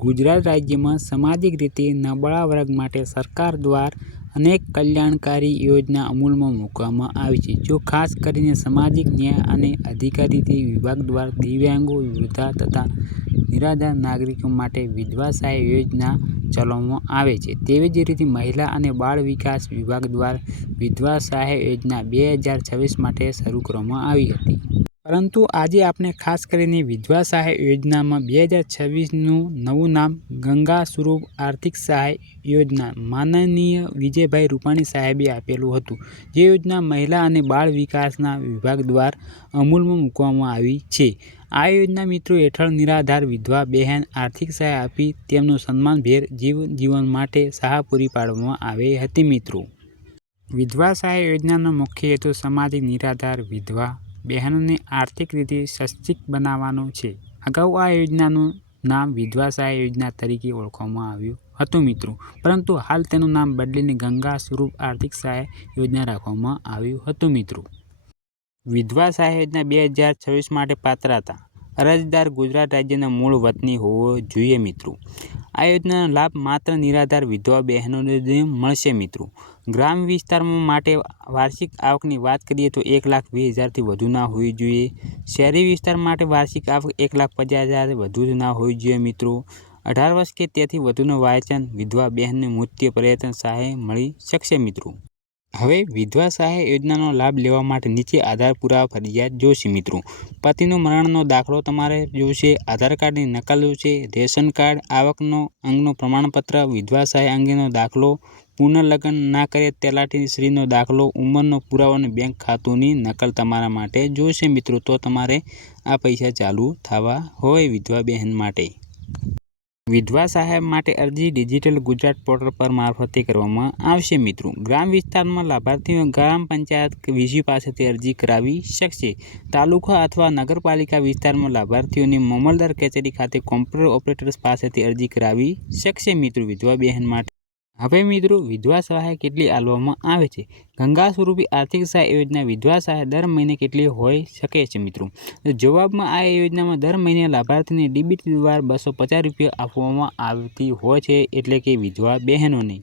ગુજરાત રાજ્યમાં સામાજિક રીતે નબળા વર્ગ માટે સરકાર દ્વારા અનેક કલ્યાણકારી યોજના અમલમાં મૂકવામાં આવી છે. જો ખાસ કરીને સામાજિક ન્યાય અને અધિકારિતા વિભાગ દ્વારા દિવ્યાંગો, વૃદ્ધ તથા નિરાધાર નાગરિકો માટે વિધવા સહાય યોજના ચલાવવામાં આવે છે. તેવી જ રીતે મહિલા અને બાળ વિકાસ વિભાગ દ્વારા વિધવા સહાય યોજના 2026 માટે શરૂ કરવામાં આવી હતી. પરંતુ આજે આપણે ખાસ કરીને વિધવા સહાય યોજનામાં 2026નું નવું નામ ગંગા સ્વરૂપ આર્થિક સહાય યોજના માનનીય વિજયભાઈ રૂપાણી સાહેબે આપેલું હતું. જે યોજના મહિલા અને બાળ વિકાસના વિભાગ દ્વારા અમલમાં મૂકવામાં આવી છે. આ યોજના મિત્રો હેઠળ નિરાધાર વિધવા બહેન આર્થિક સહાય આપી તેમનું સન્માનભેર જીવન માટે સહાય પૂરી પાડવામાં આવી હતી. મિત્રો, વિધવા સહાય યોજનાનો મુખ્ય હેતુ સામાજિક નિરાધાર વિધવા બહેનોને આર્થિક રીતે સશક્ત બનાવવાનો છે. અગાઉ આ યોજનાનું નામ વિધવા સહાય યોજના તરીકે ઓળખવામાં આવ્યું હતું મિત્રો, પરંતુ હાલ તેનું નામ બદલીને ગંગા સ્વરૂપ આર્થિક સહાય યોજના રાખવામાં આવ્યું હતું. મિત્રો, વિધવા સહાય યોજના 2026 માટે પાત્રતા: અરજદાર ગુજરાત રાજ્યના મૂળ વતની હોવો જોઈએ. મિત્રો, આ યોજનાનો લાભ માત્ર નિરાધાર વિધવા બહેનોને મળશે. મિત્રો, ગ્રામ્ય વિસ્તારમાં માટે વાર્ષિક આવકની વાત કરીએ તો 1,20,000થી વધુ ના હોવી જોઈએ. શહેરી વિસ્તાર માટે વાર્ષિક આવક 1,50,000 વધુ ના હોવી જોઈએ. મિત્રો, 18 વર્ષ કે તેથી વધુનું વાંચન વિધવા બહેનને મૃત્યુ પર્યંત સહાય મળી શકશે. મિત્રો, હવે વિધવા સહાય યોજનાનો લાભ લેવા માટે નીચે આધાર પુરાવા ફરજિયાત જોશે. મિત્રો, પતિનું મરણનો દાખલો તમારે જોશે, આધાર કાર્ડની નકલ જોશે, રેશન કાર્ડ, આવકનો અંગનો પ્રમાણપત્ર, વિધવા સહાય અંગેનો દાખલો, પુનર્લગ્ન ના કરે તલાટી શ્રીનો દાખલો, ઉંમરનો પુરાવો અને બેંક ખાતુંની નકલ તમારા માટે જોશે. મિત્રો, તો તમારે આ પૈસા ચાલુ થવા હોય વિધવા બહેન માટે. વિધવા સહાય માટે અરજી ડિજિટલ ગુજરાત પોર્ટલ પર મારફતે કરવામાં આવશે. મિત્રો, ગ્રામ વિસ્તારમાં લાભાર્થીઓ ગ્રામ પંચાયત વીસી પાસેથી અરજી કરાવી શકશે. તાલુકા અથવા નગરપાલિકા વિસ્તારમાં લાભાર્થીઓને મામલતદાર કચેરી ખાતે કોમ્પ્યુટર ઓપરેટર્સ પાસેથી અરજી કરાવી શકશે. મિત્રો, વિધવા બહેન માટે હવે મિત્રો વિધવા સહાય કેટલી આપવામાં આવે છે? ગંગા સ્વરૂપી આર્થિક સહાય યોજના વિધવા સહાય દર મહિને કેટલી હોઈ શકે છે? મિત્રો, જવાબમાં આ યોજનામાં દર મહિને લાભાર્થીને ડીબીટી દ્વારા 250 રૂપિયા આપવામાં આવતી હોય છે. એટલે કે વિધવા બહેનોને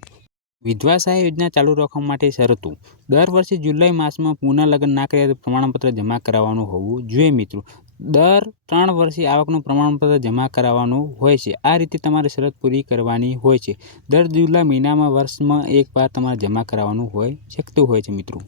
વિધવા સહાય યોજના ચાલુ રાખવા માટે શરતો: દર વર્ષે જુલાઈ માસમાં પુનઃલગ્ન ના કર્યા પ્રમાણપત્ર જમા કરાવવાનું હોવું જોઈએ. મિત્રો, દર 3 વર્ષે આવકનું પ્રમાણપત્ર જમા કરાવવાનું હોય છે. આ રીતે તમારે શરત પૂરી કરવાની હોય છે. દર જુલાઈ મહિનામાં વર્ષમાં એકવાર તમારે જમા કરાવવાનું હોય શકતું હોય છે. મિત્રો,